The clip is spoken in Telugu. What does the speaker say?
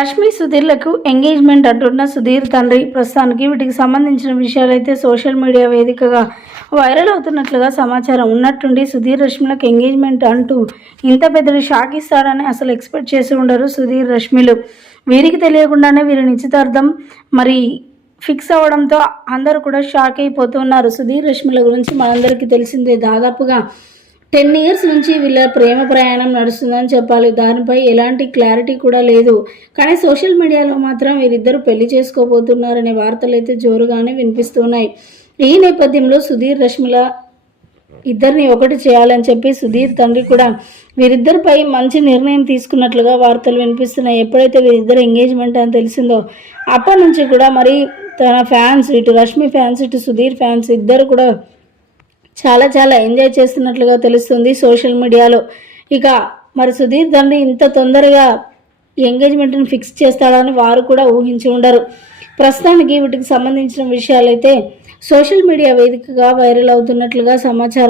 రష్మి సుధీర్లకు ఎంగేజ్మెంట్ అంటున్న సుధీర్ తండ్రి ప్రస్తుతానికి వీటికి సంబంధించిన విషయాలైతే సోషల్ మీడియా వేదికగా వైరల్ అవుతున్నట్లుగా సమాచారం ఉన్నట్టుండి సుధీర్ రష్మిలకు ఎంగేజ్మెంట్ అంటూ ఇంత పెద్దది షాక్ ఇస్తాడని అసలు ఎక్స్పెక్ట్ చేసి ఉండరు సుధీర్ రష్మిలు. వీరికి తెలియకుండానే వీరి నిశ్చితార్థం మరి ఫిక్స్ అవ్వడంతో అందరూ కూడా షాక్ అయిపోతున్నారు. సుధీర్ రష్మిల గురించి మనందరికీ తెలిసిందే. దాదాపుగా టెన్ ఇయర్స్ నుంచి వీళ్ళ ప్రేమ ప్రయాణం నడుస్తుందని చెప్పాలి. దానిపై ఎలాంటి క్లారిటీ కూడా లేదు. కానీ సోషల్ మీడియాలో మాత్రం వీరిద్దరు పెళ్ళి చేసుకోబోతున్నారనే వార్తలు అయితే జోరుగానే వినిపిస్తున్నాయి. ఈ నేపథ్యంలో సుధీర్ రష్మిల ఇద్దరిని ఒకటి చేయాలని చెప్పి సుధీర్ తండ్రి కూడా వీరిద్దరిపై మంచి నిర్ణయం తీసుకున్నట్లుగా వార్తలు వినిపిస్తున్నాయి. ఎప్పుడైతే వీరిద్దరు ఎంగేజ్మెంట్ అని తెలిసిందో అప్పటి నుంచి కూడా మరి తన ఫ్యాన్స్ ఇటు రష్మి ఫ్యాన్స్ ఇటు సుధీర్ ఫ్యాన్స్ ఇద్దరు కూడా చాలా చాలా ఎంజాయ్ చేస్తున్నట్లుగా తెలుస్తుంది సోషల్ మీడియాలో. ఇక మరి సుధీర్ తండ్రి ఇంత తొందరగా ఎంగేజ్మెంట్ని ఫిక్స్ చేస్తాడని వారు కూడా ఊహించి ఉండరు. ప్రస్తుతానికి వీటికి సంబంధించిన విషయాలైతే సోషల్ మీడియా వేదికగా వైరల్ అవుతున్నట్లుగా సమాచారం